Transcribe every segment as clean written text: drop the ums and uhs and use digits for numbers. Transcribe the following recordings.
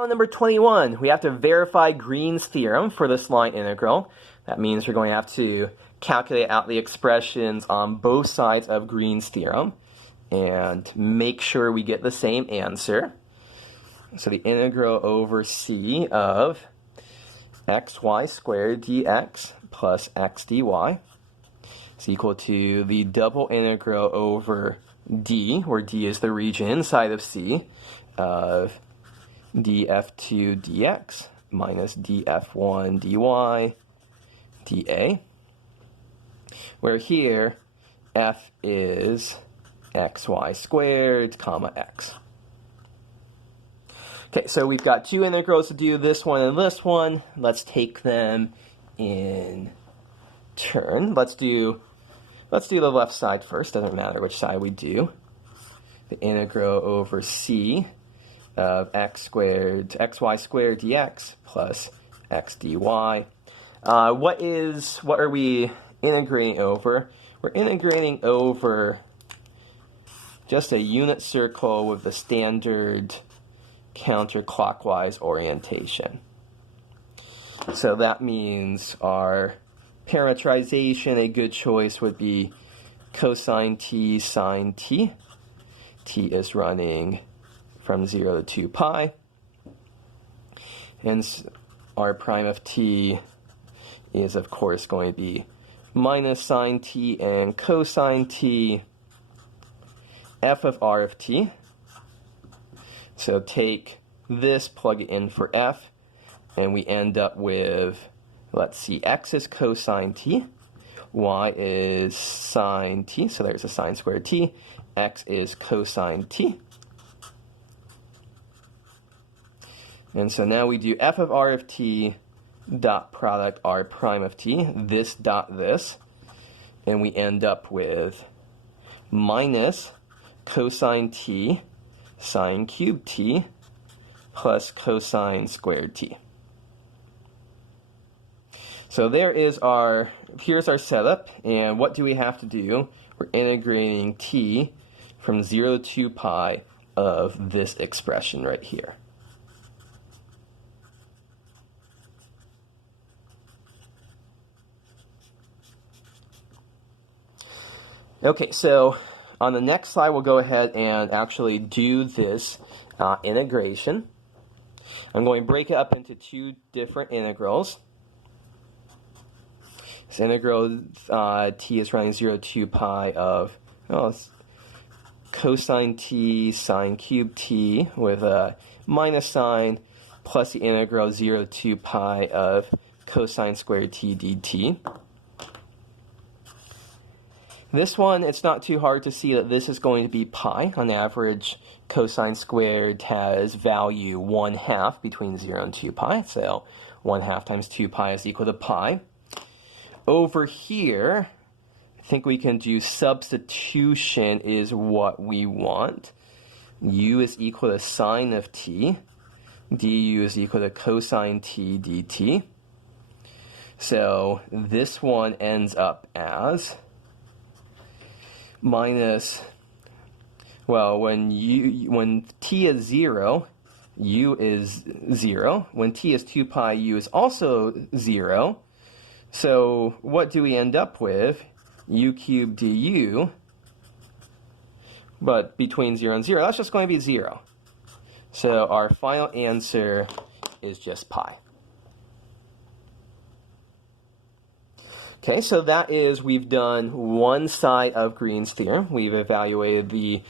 Problem number 21. We have to verify Green's theorem for this line integral. That means we're going to have to calculate out the expressions on both sides of Green's theorem and make sure we get the same answer. So the integral over c of xy squared dx plus x dy is equal to the double integral over d, where d is the region inside of c, of df2 dx minus df1 dy dA, where here f is xy squared comma x. Okay, so we've got two integrals to do, this one and this one. Let's take them in turn. Let's do the left side first. Doesn't matter which side we do. The integral over c of xy squared dx plus x dy. What are we integrating over? We're integrating over just a unit circle with the standard counterclockwise orientation. So that means our parametrization, a good choice would be cosine t sine t. T is running from 0 to 2 pi. And r prime of t is, of course, going to be minus sine t and cosine t, f of r of t. So take this, plug it in for f, and we end up with, let's see, x is cosine t, y is sine t, so there's a sine squared t, x is cosine t. And so now we do f of r of t dot product r prime of t, this dot this, and we end up with minus cosine t sine cubed t plus cosine squared t. So here's our setup, and what do we have to do? We're integrating t from 0 to 2 pi of this expression right here. Okay, so on the next slide, we'll go ahead and actually do this integration. I'm going to break it up into two different integrals. This integral t is running 0 to 2 pi of cosine t sine cubed t with a minus sign plus the integral 0 to 2 pi of cosine squared t dt. This one, it's not too hard to see that this is going to be pi. On average, cosine squared has value 1/2 between 0 and 2 pi. So 1/2 times 2 pi is equal to pi. Over here, I think we can do substitution is what we want. U is equal to sine of t. du is equal to cosine t dt. So this one ends up as minus, well, when t is 0, u is 0. When t is 2 pi, u is also 0. So what do we end up with? U cubed du, but between 0 and 0, that's just going to be 0. So our final answer is just pi. Okay, so that is, we've done one side of Green's theorem. We've evaluated the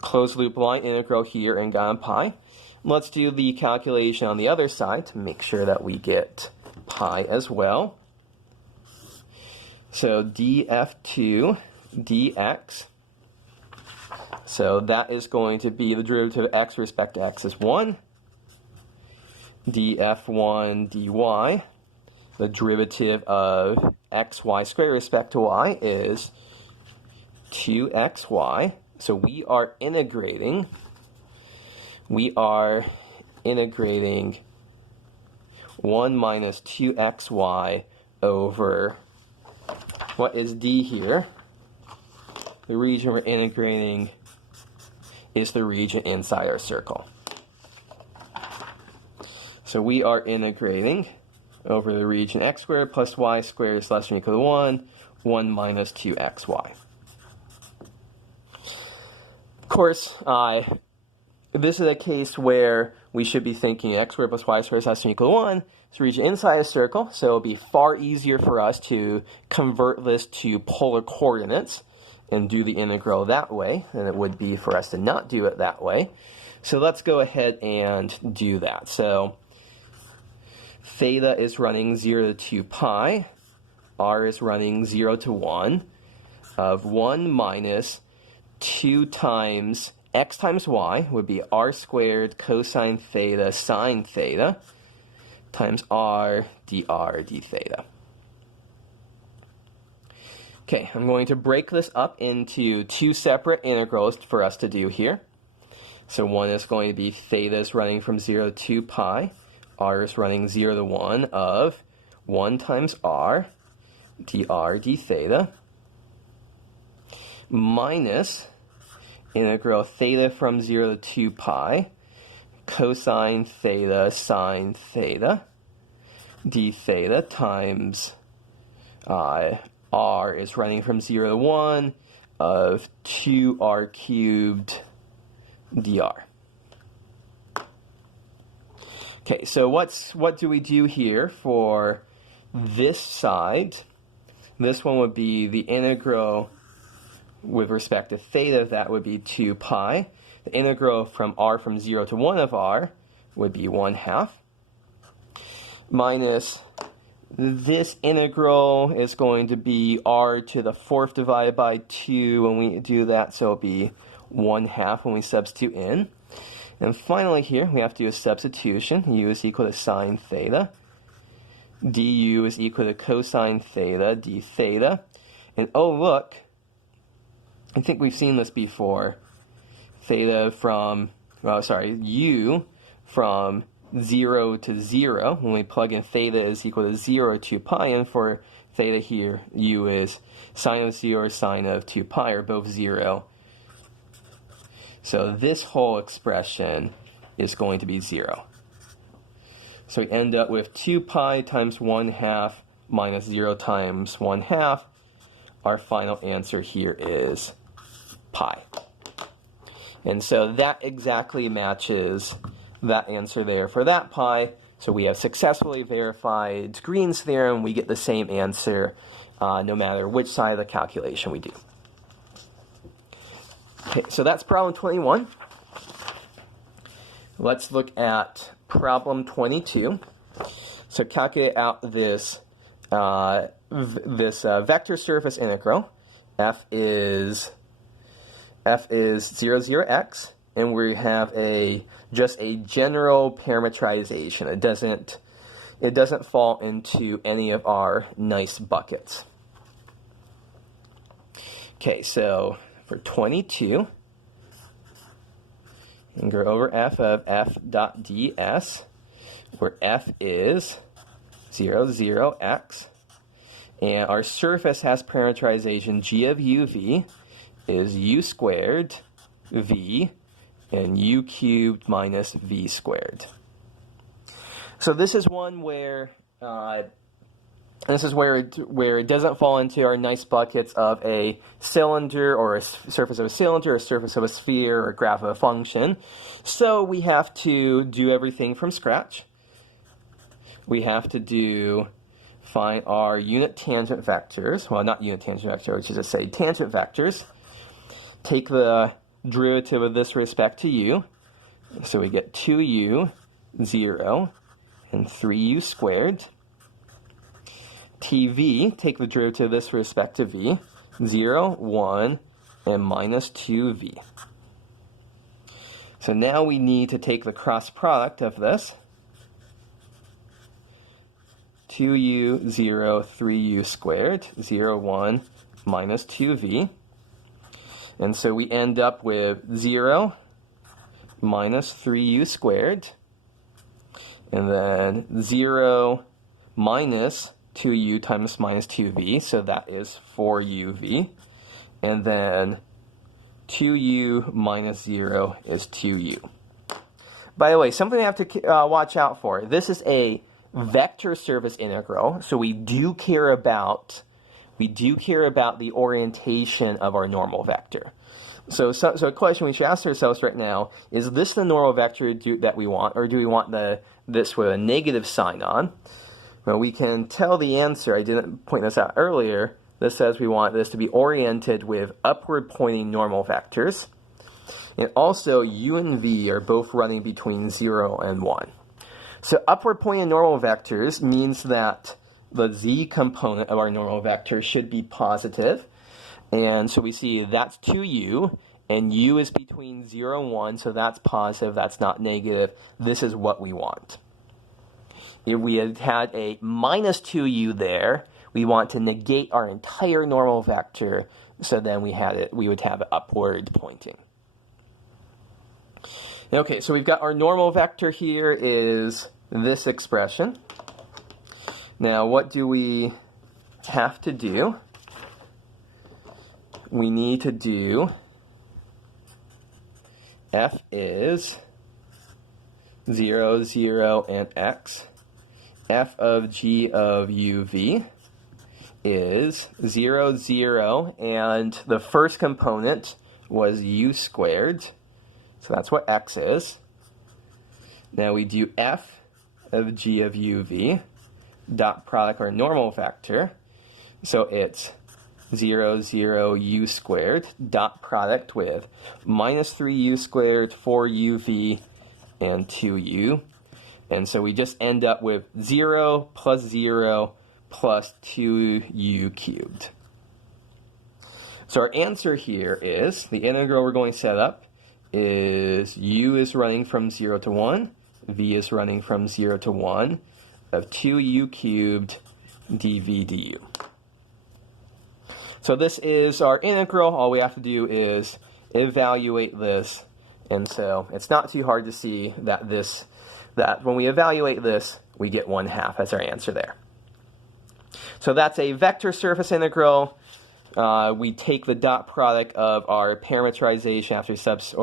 closed loop line integral here and gotten pi. Let's do the calculation on the other side to make sure that we get pi as well. So df2 dx, so that is going to be the derivative of x with respect to x is 1. df1 dy, the derivative of xy squared with respect to y is 2xy. So we are integrating 1 minus 2xy over, what is d here? The region we're integrating is the region inside our circle. So we are integrating over the region x squared plus y squared is less than or equal to 1 minus 2xy. Of course, this is a case where we should be thinking x squared plus y squared is less than or equal to 1. It's a region inside a circle, so it'll be far easier for us to convert this to polar coordinates and do the integral that way than it would be for us to not do it that way. So let's go ahead and do that. So theta is running 0 to 2 pi. R is running 0 to 1 of 1 minus 2 times x times y would be r squared cosine theta sine theta times r dr d theta. Okay, I'm going to break this up into two separate integrals for us to do here. So one is going to be theta is running from 0 to 2 pi. R is running 0 to 1 of 1 times r dr d theta minus integral theta from 0 to 2 pi cosine theta sine theta d theta times r is running from 0 to 1 of 2r cubed dr. Okay, so what do we do here for this side? This one would be the integral with respect to theta, that would be 2 pi. The integral from r from 0 to 1 of r would be 1/2. Minus this integral is going to be r to the 4th divided by 2 when we do that, so it'll be 1/2 when we substitute in. And finally here, we have to do a substitution. U is equal to sine theta. Du is equal to cosine theta d theta. And oh look, I think we've seen this before. Theta from, u from 0 to 0. When we plug in theta is equal to 0 to 2 pi, and for theta here, u is sine of 0 or sine of 2 pi, are both 0. So this whole expression is going to be 0. So we end up with 2 pi times 1/2 minus 0 times 1/2. Our final answer here is pi. And so that exactly matches that answer there for that pi. So we have successfully verified Green's theorem. We get the same answer no matter which side of the calculation we do. Okay, so that's problem 21. Let's look at problem 22. So calculate out this vector surface integral. F is 0, 0, x, and we have just a general parametrization. It doesn't fall into any of our nice buckets. Okay, so for 22, and go over f of f dot ds, where f is 0, 0, x, and our surface has parametrization g of uv is u squared v and u cubed minus v squared. So this is one where it doesn't fall into our nice buckets of a cylinder or a surface of a cylinder or a surface of a sphere or a graph of a function. So we have to do everything from scratch. We have to find our unit tangent vectors. Well, not unit tangent vector, which is to say tangent vectors. Take the derivative of this with respect to u. So we get 2u, 0, and 3u squared. TV, take the derivative of this with respect to v, 0, 1, and minus 2v. So now we need to take the cross product of this. 2u, 0, 3u squared, 0, 1, minus 2v. And so we end up with 0 minus 3u squared, and then 0 minus 2u times minus 2v, so that is 4uv, and then 2u minus 0 is 2u. By the way, something you have to watch out for. This is a vector surface integral, so we do care about the orientation of our normal vector. So a question we should ask ourselves right now, is this the normal vector that we want, or do we want this with a negative sign on? Well, we can tell the answer. I didn't point this out earlier. This says we want this to be oriented with upward pointing normal vectors. And also, u and v are both running between 0 and 1. So upward pointing normal vectors means that the z component of our normal vector should be positive. And so we see that's 2u, and u is between 0 and 1, so that's positive, that's not negative. This is what we want. If we had a minus 2u there, we want to negate our entire normal vector, so then we would have it upward pointing. Okay, so we've got our normal vector here is this expression. Now, what do we have to do? We need to do f is 0, 0, and x. F of g of uv is 0, 0, and the first component was u squared. So that's what x is. Now we do f of g of uv, dot product our normal vector. So it's 0, 0, u squared, dot product with minus 3u squared, 4uv, and 2u. And so we just end up with 0 plus 0 plus 2u cubed. So our answer here is, the integral we're going to set up is u is running from 0 to 1, v is running from 0 to 1, of 2u cubed dv du. So this is our integral. All we have to do is evaluate this. And so it's not too hard to see that when we evaluate this, we get 1/2 as our answer there. So that's a vector surface integral. We take the dot product of our parameterization after